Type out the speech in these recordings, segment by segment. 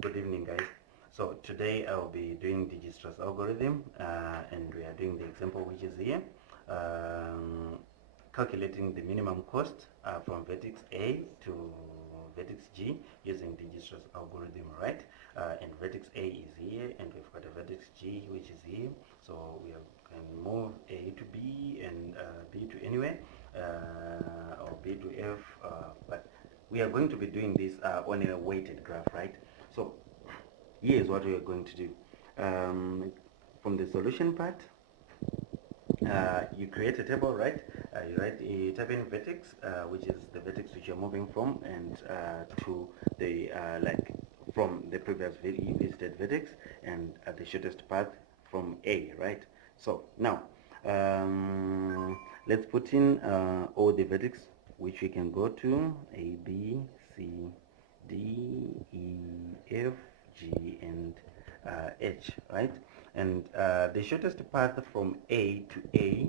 Good evening, guys. So today I will be doing Dijkstra's algorithm, and we are doing the example which is here, calculating the minimum cost from vertex A to vertex G using Dijkstra's algorithm, right? And vertex A is here, and we've got a vertex G which is here. So we can move A to B and B to anywhere, or B to F, but we are going to be doing this on a weighted graph, right? So here is what we are going to do. From the solution part, you create a table, right? You type in vertex, which is the vertex which you're moving from, and to the from the previous visited vertex, and the shortest path from A, right? So now let's put in all the vertex which we can go to: A, B, C, D, E, F, G, and H, right? And the shortest path from A to A,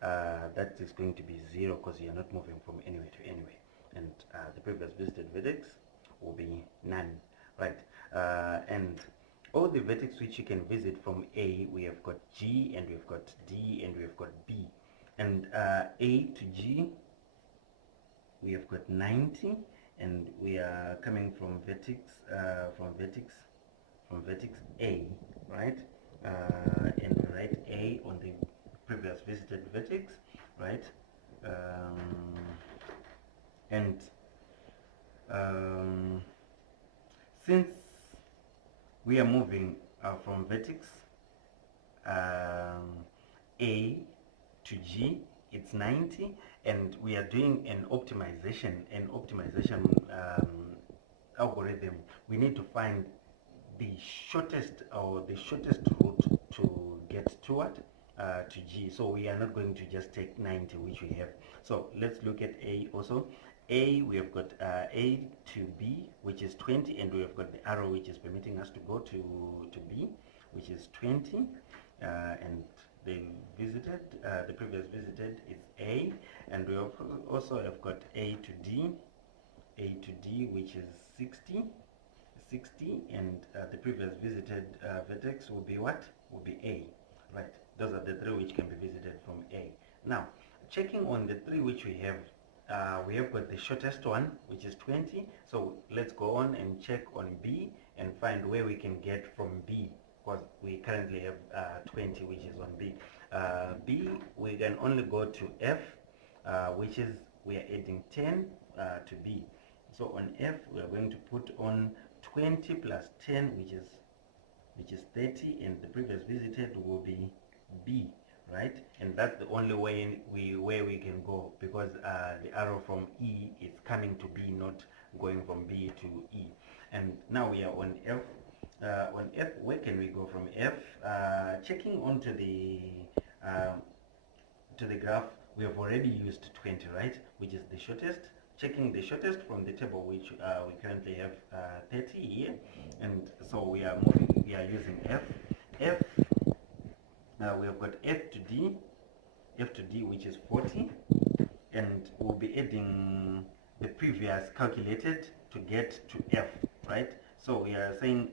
that is going to be 0 because you are not moving from anywhere to anywhere. And the previous visited vertex will be none, right? And all the vertex which you can visit from A, we have got G, and we've got D, and we've got B. And A to G, we have got 90, and we are coming from vertex A, right? And we write A on the previous visited vertex, right? And since we are moving from vertex A to G, it's 90, and we are doing an optimization algorithm. We need to find the shortest route to get toward to G. So we are not going to just take 90, which we have. So let's look at A also. A, we have got A to B, which is 20, and we have got the arrow which is permitting us to go to B, which is 20, and the previous visited is A, and we also have got A to D, which is 60, and the previous visited vertex will be what? Will be A, right? Those are the three which can be visited from A. Now, checking on the three which we have got the shortest one, which is 20. So let's go on and check on B and find where we can get from B, because we currently have 20, which is on B. B, we can only go to F, which is we are adding 10 to B. So on F, we are going to put on 20 plus 10, which is 30, and the previous visited will be B, right? And that's the only way where we can go, because the arrow from E is coming to B, not going from B to E. And now we are on F. On F, where can we go from F? Checking onto the to the graph, we have already used 20, right? Which is the shortest. Checking the shortest from the table, which we currently have 30 here, and so we are using F. We have got F to D, which is 40, and we'll be adding the previous calculated to get to F, right? So we are saying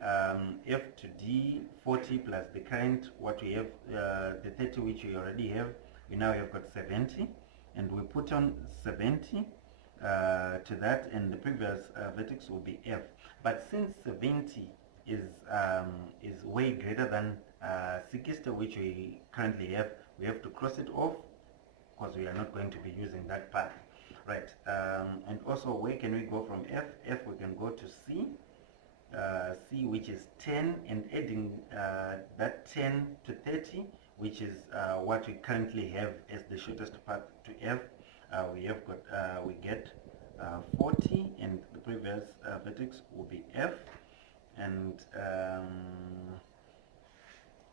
F to D 40 plus the current, what we have, the 30 which we already have. We now have got 70, and we put on 70 to that, and the previous vertex will be F. But since 70 is way greater than 60, which we currently have, we have to cross it off, because we are not going to be using that path, right? And also, where can we go from F? F, we can go to C, which is 10, and adding that 10 to 30, which is what we currently have as the shortest path to F. We get 40, and the previous vertex will be F, and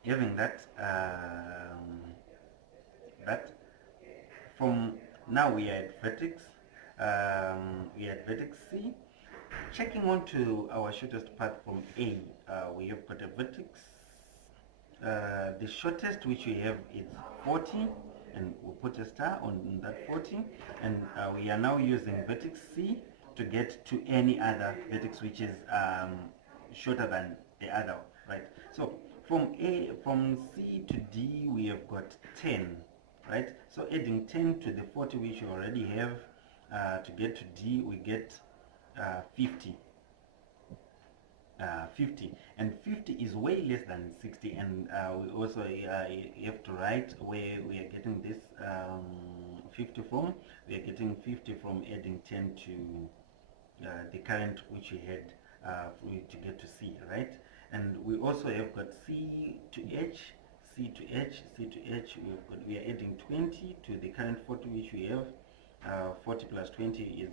having that from now we are at vertex C. Checking on to our shortest path from A, we have got a vertex. The shortest which we have is 40, and we'll put a star on that 40, and we are now using vertex C to get to any other vertex which is shorter than the other, right? So from C to D we have got 10, right? So adding 10 to the 40 which we already have to get to D, we get 50. 50, and 50 is way less than 60, and we also have to write where we are getting this 50 from. We are getting 50 from adding 10 to the current which we had to get to C, right? And we also have got C to H, C to H, C to H. We are adding 20 to the current 40 which we have. 40 plus 20 is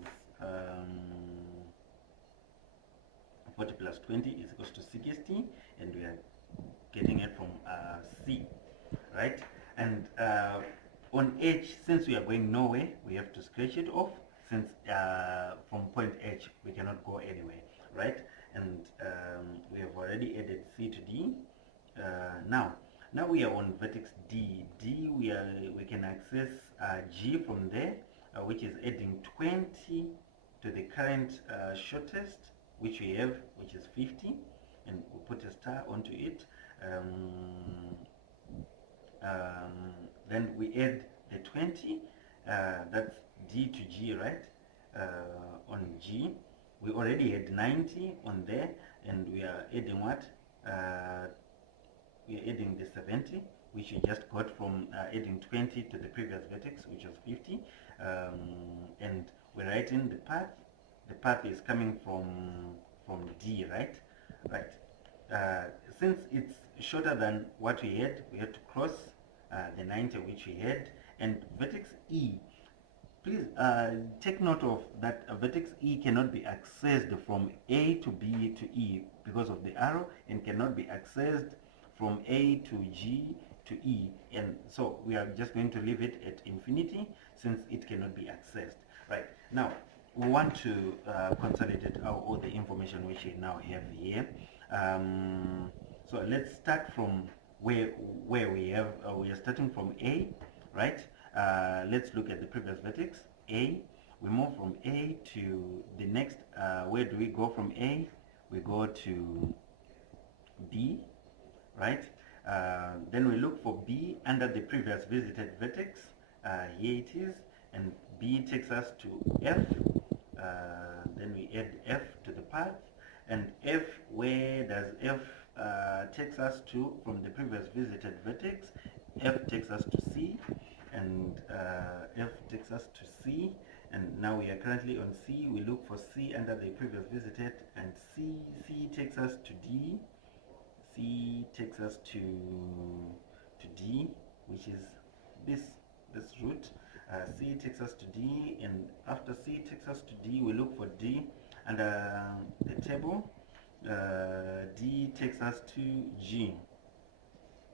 40 plus 20 is equals to 60, and we are getting it from C, right? And on H, since we are going nowhere, we have to scratch it off, since from point H we cannot go anywhere, right? And we have already added C to D. Now we are on vertex D. D, we can access G from there, which is adding 20 to the current shortest which we have, which is 50, and we'll put a star onto it. Then we add the 20, that's D to G, right? On G we already had 90 on there, and we are adding what? We are adding the 70 which we just got from adding 20 to the previous vertex, which was 50, and we're writing the path. The path is coming from D, right? Since it's shorter than what we had to cross the 90 which we had. And vertex E, please take note of that vertex E cannot be accessed from A to B to E because of the arrow, and cannot be accessed from A to G to E, and so we are just going to leave it at infinity since it cannot be accessed, right? Now we want to consolidate all the information which we now have here. So let's start from where we have we are starting from A, right? Let's look at the previous vertex A. We move from A to the next. Where do we go from A? We go to B, right? Then we look for B under the previous visited vertex. Here it is, and B takes us to F. Then we add F to the path, and F, where does F takes us to from the previous visited vertex? F takes us to C, and F takes us to C, and now we are currently on C. We look for C under the previous visited, and C takes us to D. C takes us to D, which is this route. C takes us to D, and after C takes us to D, we look for D under the table. D takes us to G.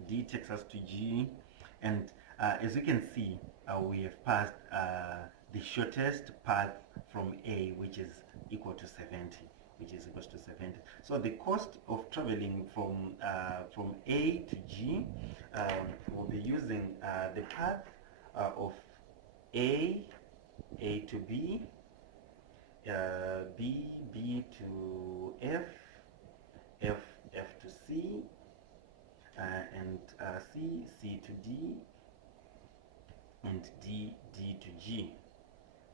D takes us to G, and as you can see, we have passed the shortest path from A, which is equal to 70. Which is equal to 70. So the cost of traveling from A to G, we'll be using the path of A to B, B to F, F to C, and C to D, and D to G.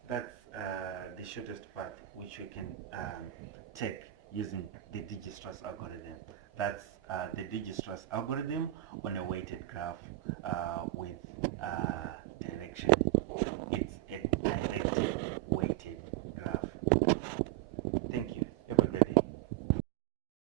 That's the shortest path which we can take using the Dijkstra's algorithm. That's the Dijkstra's algorithm on a weighted graph with direction.